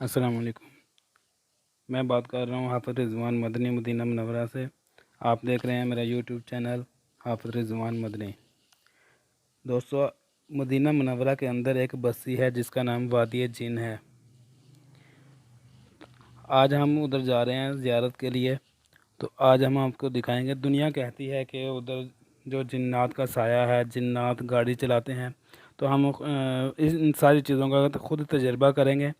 अस्सलाम वालेकुम। मैं बात कर रहा हूँ हाफ़िज़ रिज़वान मदनी मदीना मुनव्वरा से। आप देख रहे हैं मेरा यूट्यूब चैनल हाफ़िज़ रिज़वान मदनी। दोस्तों, मदीना मुनव्वरा के अंदर एक बस्ती है जिसका नाम वादी जिन है। आज हम उधर जा रहे हैं ज़ियारत के लिए। तो आज हम आपको दिखाएंगे। दुनिया कहती है कि उधर जो जिन्नात का साया है, जिन्नात गाड़ी चलाते हैं। तो हम इन सारी चीज़ों का तो ख़ुद तजर्बा करेंगे।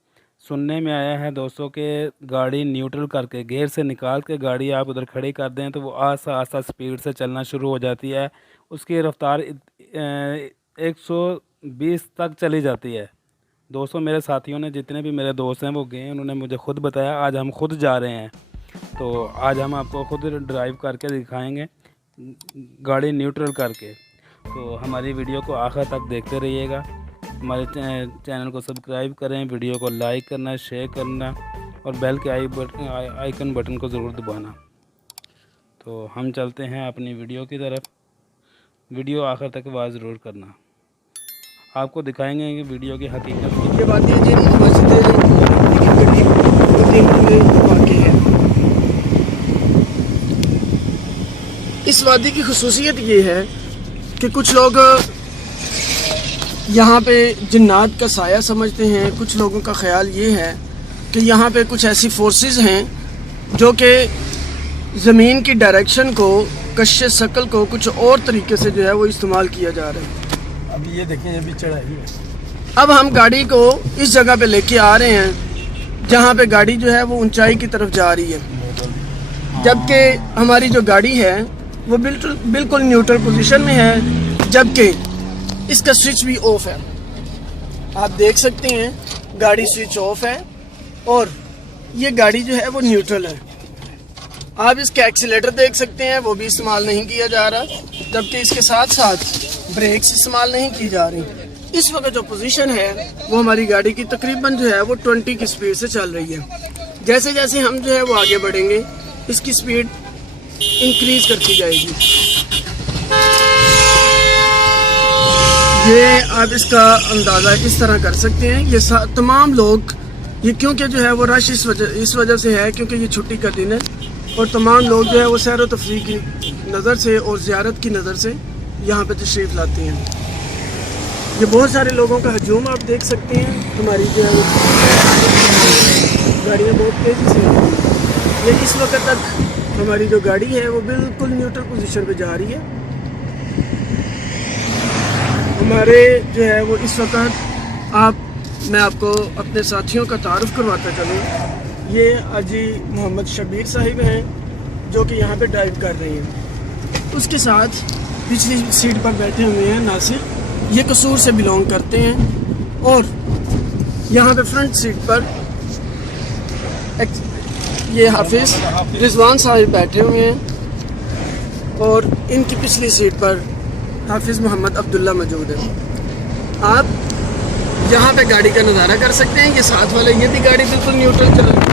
सुनने में आया है दोस्तों कि गाड़ी न्यूट्रल करके गियर से निकाल के गाड़ी आप उधर खड़ी कर दें तो वो आस्ता आस्ता स्पीड से चलना शुरू हो जाती है। उसकी रफ़्तार 120 तक चली जाती है। दोस्तों, मेरे साथियों ने, जितने भी मेरे दोस्त हैं वो गए, उन्होंने मुझे ख़ुद बताया। आज हम खुद जा रहे हैं। तो आज हम आपको ख़ुद ड्राइव करके दिखाएंगे, गाड़ी न्यूट्रल करके। तो हमारी वीडियो को आखिर तक देखते रहिएगा। हमारे चैनल को सब्सक्राइब करें, वीडियो को लाइक करना, शेयर करना और बेल के आइकन बटन को ज़रूर दबाना। तो हम चलते हैं अपनी वीडियो की तरफ। वीडियो आखिर तक आवाज़ ज़रूर करना। आपको दिखाएंगे कि वीडियो की हकीकत। ये वादी जिन मस्जिद में वाक़ई है। इस वादी की खुसूसियत ये है कि कुछ लोग यहाँ पे जिन्नात का साया समझते हैं। कुछ लोगों का ख्याल ये है कि यहाँ पे कुछ ऐसी फोर्सेस हैं जो कि ज़मीन की डायरेक्शन को, कश्श शकल को कुछ और तरीके से जो है वो इस्तेमाल किया जा रहा है। अभी ये देखें, ये भी चढ़ाई है। अब हम गाड़ी को इस जगह पे लेके आ रहे हैं जहाँ पे गाड़ी जो है वो ऊंचाई की तरफ जा रही है, जबकि हमारी जो गाड़ी है वो बिल्कुल न्यूट्रल पोजीशन में है, जबकि इसका स्विच भी ऑफ है। आप देख सकते हैं गाड़ी स्विच ऑफ है और ये गाड़ी जो है वो न्यूट्रल है। आप इसका एक्सीलेटर देख सकते हैं, वो भी इस्तेमाल नहीं किया जा रहा, जबकि इसके साथ साथ ब्रेक्स इस्तेमाल नहीं की जा रही। इस वक्त जो पोजीशन है वो हमारी गाड़ी की तकरीबन जो है वो 20 की स्पीड से चल रही है। जैसे जैसे हम जो है वो आगे बढ़ेंगे इसकी स्पीड इंक्रीज करती जाएगी। ये आप इसका अंदाज़ा इस तरह कर सकते हैं। ये तमाम लोग, ये क्योंकि जो है वो रश इस वजह से है क्योंकि ये छुट्टी का दिन है और तमाम लोग जो है वो सैर व तफरीह की नज़र से और ज़ियारत की नज़र से यहाँ पे तशरीफ़ लाते हैं। ये बहुत सारे लोगों का हजूम आप देख सकते हैं। हमारी जो है गाड़ियाँ बहुत तेज़ी से, ये इस वक्त तक हमारी जो गाड़ी है वो बिल्कुल न्यूट्रल पोजीशन पे जा रही है। हमारे जो है वो इस वक्त मैं आपको अपने साथियों का तारुफ करवाता चलूँ। ये हाजी मोहम्मद शबीर साहिब हैं जो कि यहाँ पे ड्राइव कर रहे हैं। उसके साथ पिछली सीट पर बैठे हुए हैं नासिर, ये कसूर से बिलोंग करते हैं। और यहाँ पे फ्रंट सीट पर ये हाफिज़ रिजवान साहिब बैठे हुए हैं और इनकी पिछली सीट पर हाफिज़ मोहम्मद अब्दुल्ला मौजूद है। आप यहाँ पे गाड़ी का नज़ारा कर सकते हैं। ये साथ वाले, ये भी गाड़ी बिल्कुल न्यूट्रल चल रही है।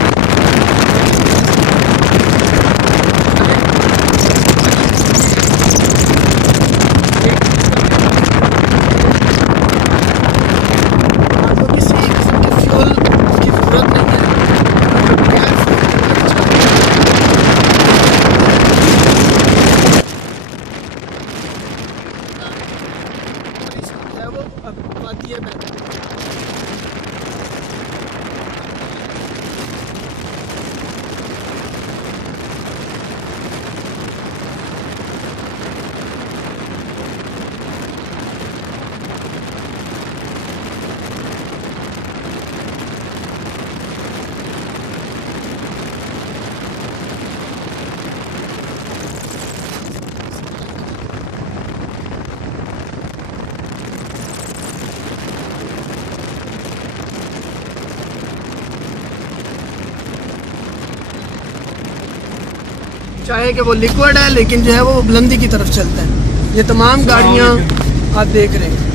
आपको किसी किस्म के फ्यूल की ज़रूरत नहीं है। वो अब आती है बैठ। चाहे कि वो लिक्विड है लेकिन जो है वो बुलंदी की तरफ चलता है। ये तमाम गाड़ियाँ आप देख रहे हैं।